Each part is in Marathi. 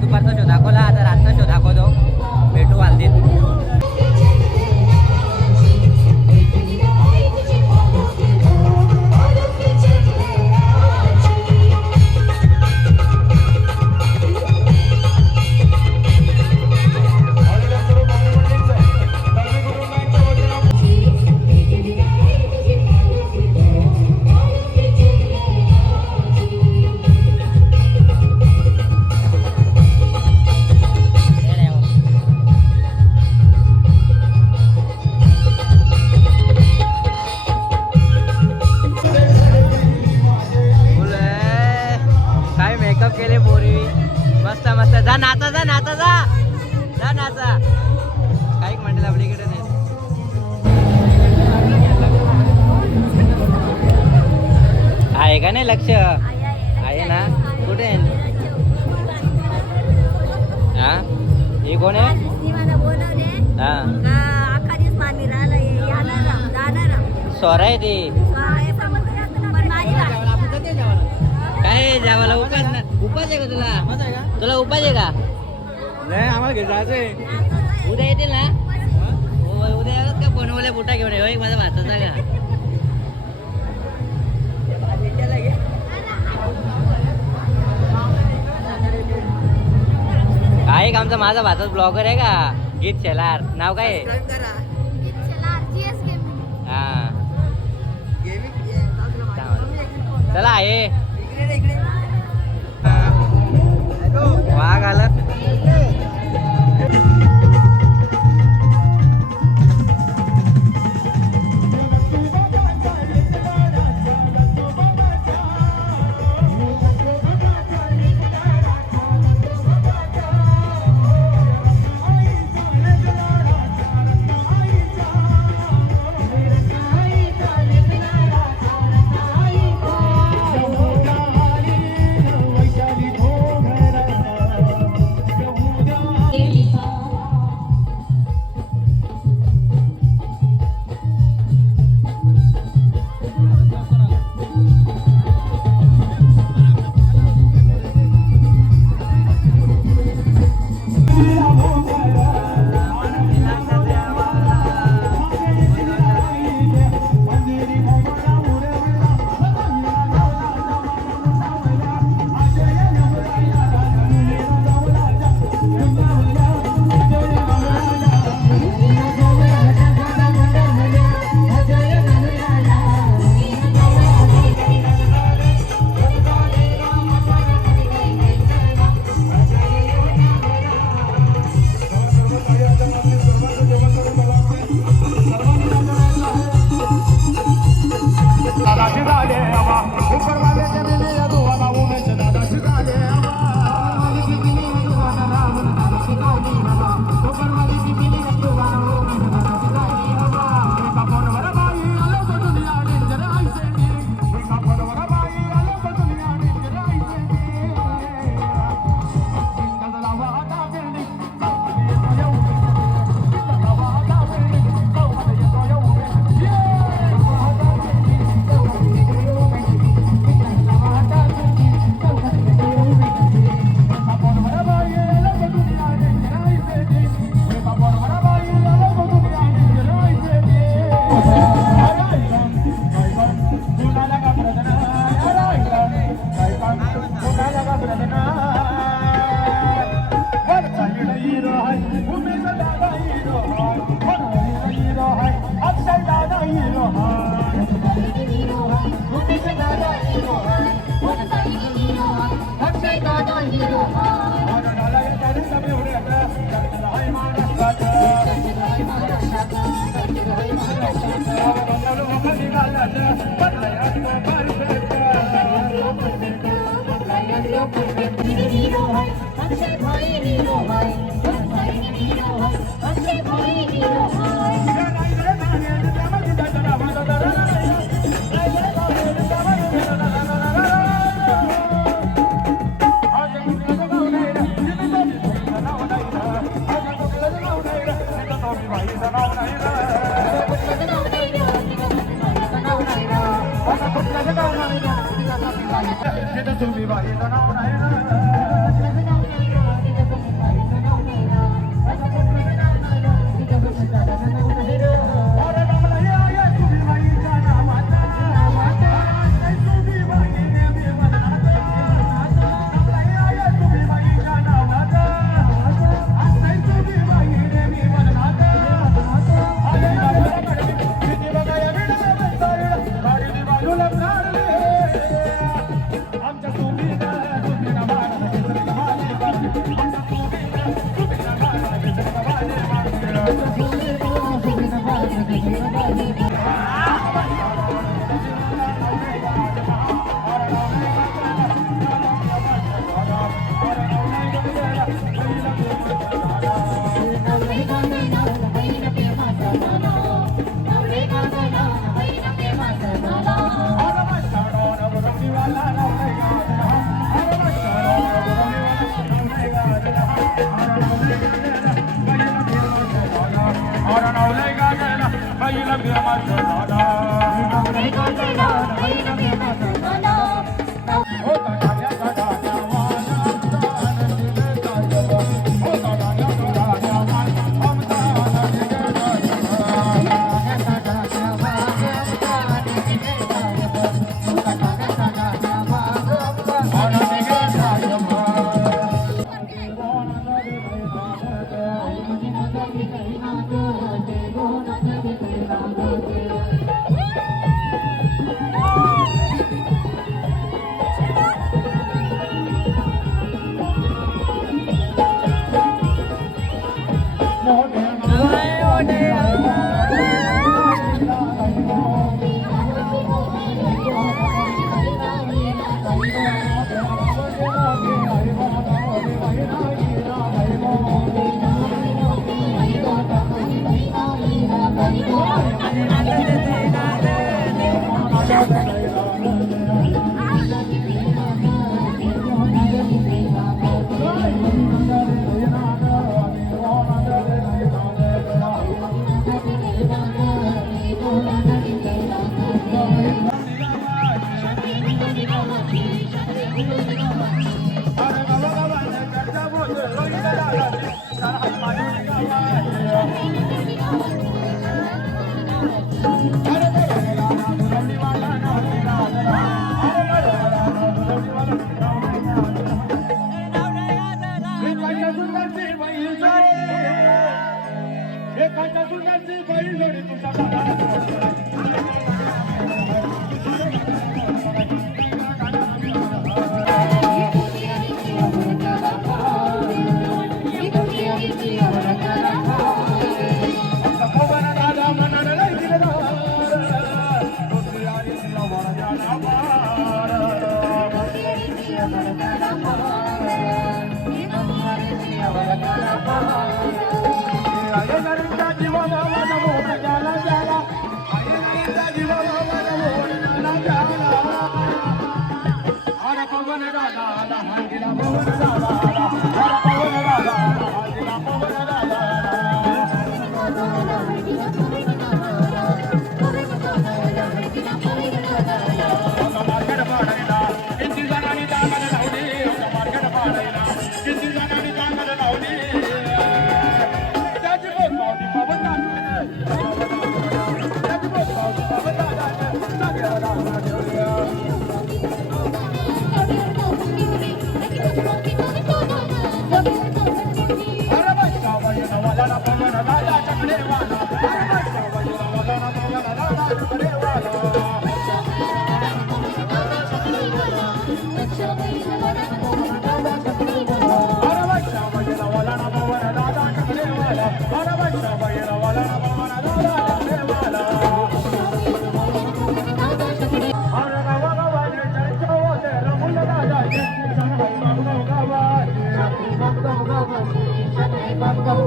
दुपारचा शो दाखवला, आता रातचा शो दाखवतो. भेटू वालदीत. केले पोरी मस्त मस्त. जा नाचा, जा नाचा, जा जा नाचा. काही म्हणते आपल्याकडे नाही आहे का नाही लक्ष आहे ना. कुठे आहे हा हे कोण आहे. हा स्वरा आहे ते काय जेवायला उपास ना. उपास आहे का तुला. तुला उपास आहे का. नाही आम्हाला घे जायचंय. उद्या येतील ना. उद्या यावंच का बनवल्या बुटा घेऊन ये माझा भाताचा का. आहे का आमचा माझा भाताचा ब्लॉगर आहे का. गीत शेलार नाव काय आहे. हा चला आहे वाघ आला. तुम्ही बाईचं नाव नाही ना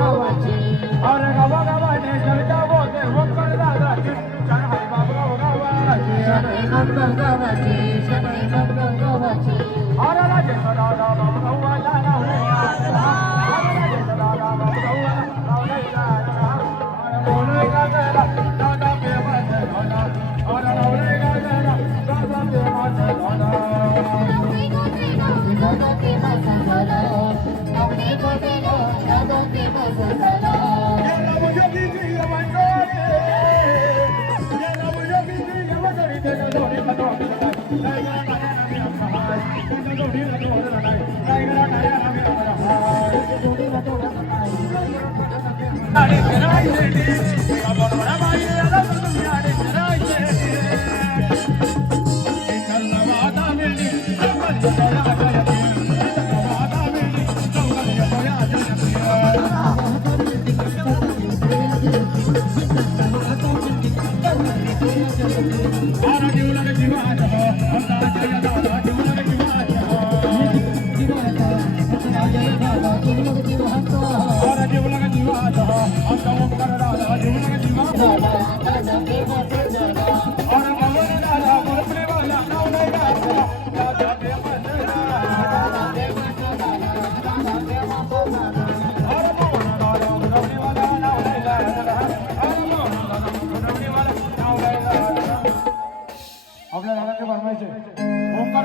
Gawaची आपल्या दादाचे बनवायचे ओंकार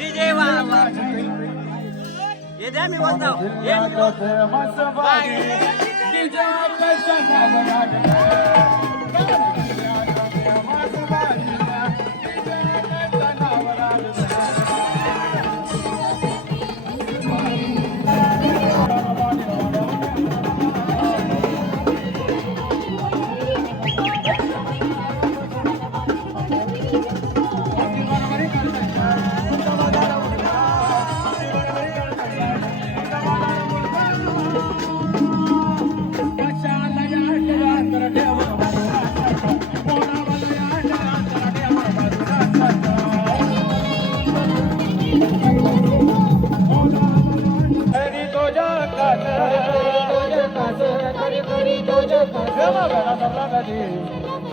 डीजे वाह ये द्या मी बोलतो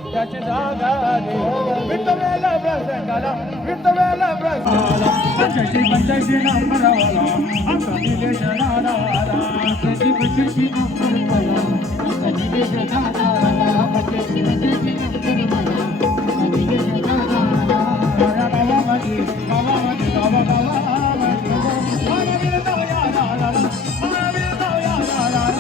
त्याची जागा विठ्ठला प्रसंगाला विठ्ठला प्रसंगाला पंचायती पंचायती नंबरवाला आमचा निलेश नानावाला पंचायती पंचायती नंबरवाला आमचा निलेश नानावाला पंचायती पंचायती नंबरवाला आमचा निलेश नानावाला गावामध्ये गावामध्ये गावागावामध्ये महावीर जाऊया नाला महावीर जाऊया नाला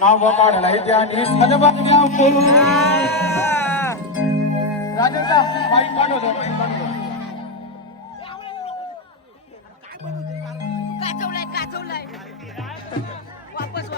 नाव काढला इथे आणि सजबाग घ्या राजेंद्र माईक पाठवतो माईक पाठवतो काचवलाय वापस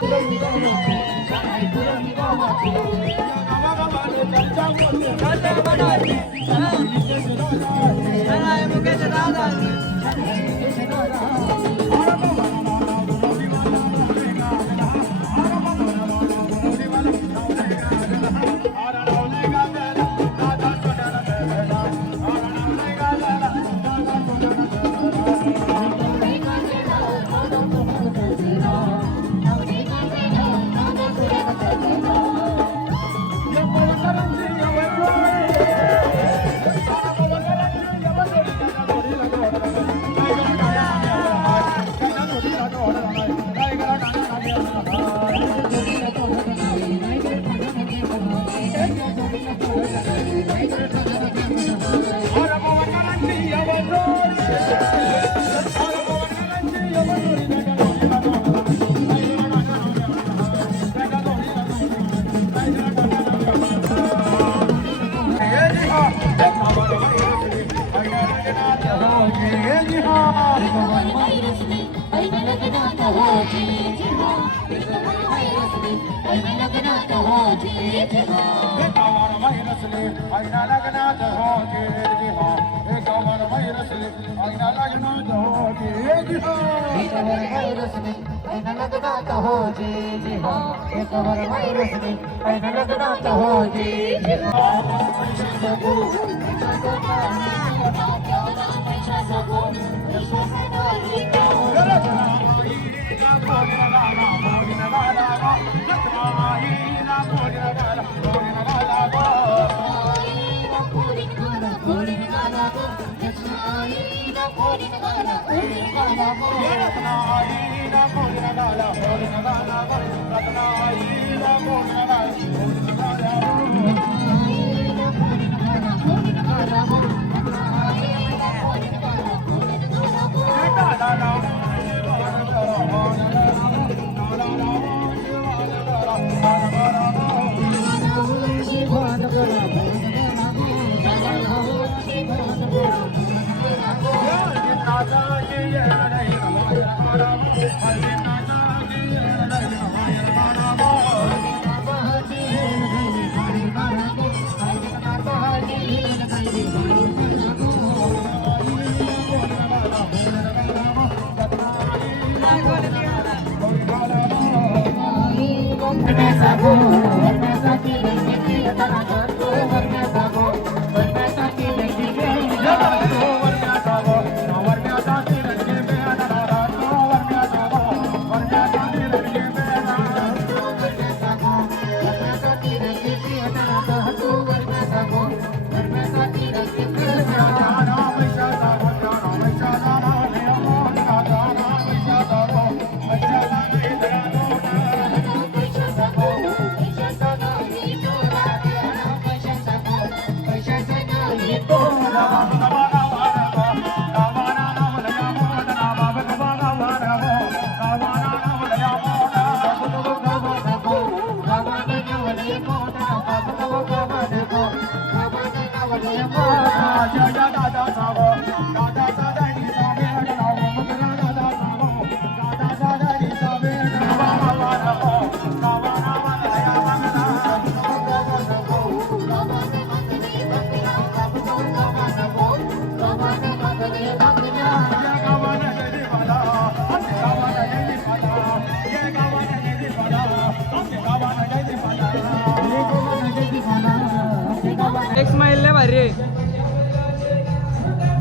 भारी आहे.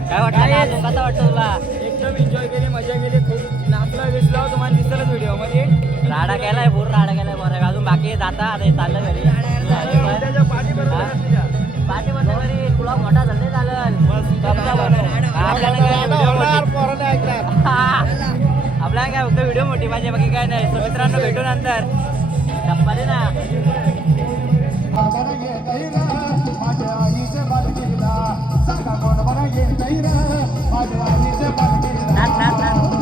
काय वाटतं अजून? कसा वाटतं तुला? एकदम एन्जॉय केली, मजा केली, खूप नाचला विसला तुम्हाला दिसतच व्हिडिओ मध्ये. राडा केलाय, पूर्ण राडा केलाय बरं. अजून बाकी जाता आता हे चाललं घरी. त्याच्या पाठी बरोबर तुझ्या. पाठी म्हणतो घरी तुला मोठा झालं नाही चालेल. आपल्याला काय व्हिडिओ मोठी. आपल्याला काय फक्त व्हिडिओ मोठी पाहिजे, बाकी काय नाही. तर मित्रांनो भेटू नंतर. टप्पा दे ना. नाच नाच नाच.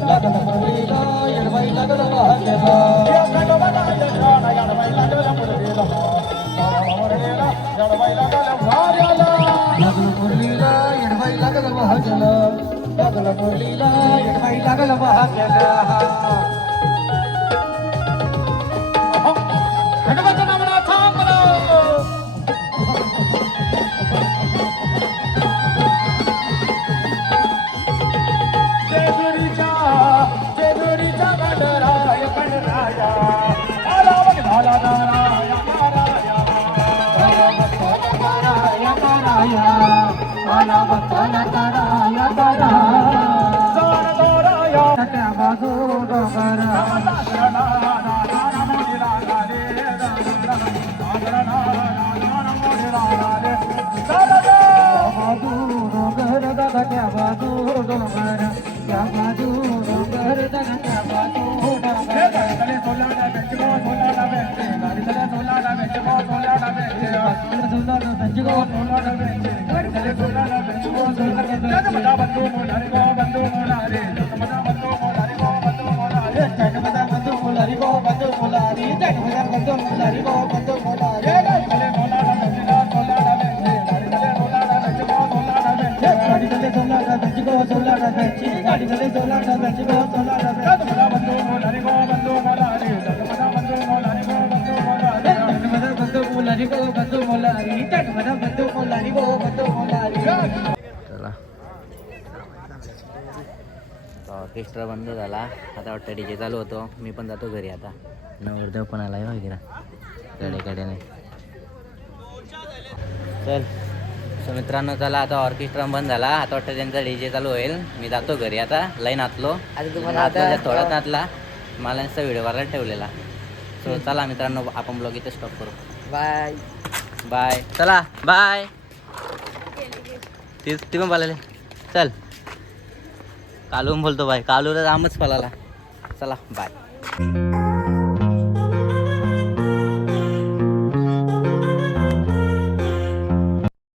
लागल मुरलीला येडवाई लागल वाहकेला या खंडोबाला यंत्रणा येडवाई लागल मुरलीला येडवाई लागल वाऱ्याला लागल मुरलीला येडवाई लागल वाहकेला लागल मुरलीला येडवाई लागल वाहकेला खंडोबाच्या नावाला थांबलो जेजुरीच्या गणराय गणराया आला बघ झाला नाराया नाराया नाराया नाराया आला बघ झाला नाराया नाराया जाण नाराया त्या बाजू डोंगर त्या बाजू डोंगर त्या बाजू डोंगर त्या बाजू डोंगर सोलाडा बेंचगो सोलाडा बेंचे गाडी चले सोलाडा बेंचगो सोलाडा बेंचे सोलाडा बेंचगो सोलाडा बेंचे गाडी चले सोलाडा बेंचगो सोलाडा बेंचे मजा बंदू मोलारी गो बंदू मोलारी मजा बंदू मोलारी गो बंदू मोलारी मजा बंदू मोलारी गो बंदू मोलारी मजा बंदू मोलारी गो बंदू मोलारी गाडी चले सोलाडा बेंचगो सोलाडा बेंचे गाडी चले सोलाडा बेंचगो सोलाडा बेंचे गाडी चले सोलाडा बेंचगो सोलाडा बेंचे गाडी चले सोलाडा बेंचगो सोलाडा बेंचे मजा बंदू मोलारी गो बंदू मोलारी मजा बंदू मोलारी गो बंदू मोलारी मजा बंदू मोलारी गो बंदू मोलारी मजा बंदू मोलारी गो बंदू मोलारी चला ऑर्केस्ट्रा बंद झाला आता वाटतं डीजे चालू होतो मी पण जातो घरी आता नवरदेव पण आलाय हो इकडं कडेकडेने चल सो मित्रांनो चला आता ऑर्केस्ट्रा बंद झाला आता वाटतं त्यांचा डीजे चालू होईल मी जातो घरी आता लई नाचलो थोडा नाचला मला नुसता व्हिडिओ करायला ठेवलेला सो चला मित्रांनो आपण ब्लॉग इथे स्टॉप करू बाय बाय चला बाय ती पण बोलायला चल कालून बोलतो बाय कालूला जामच पळाला चला बाय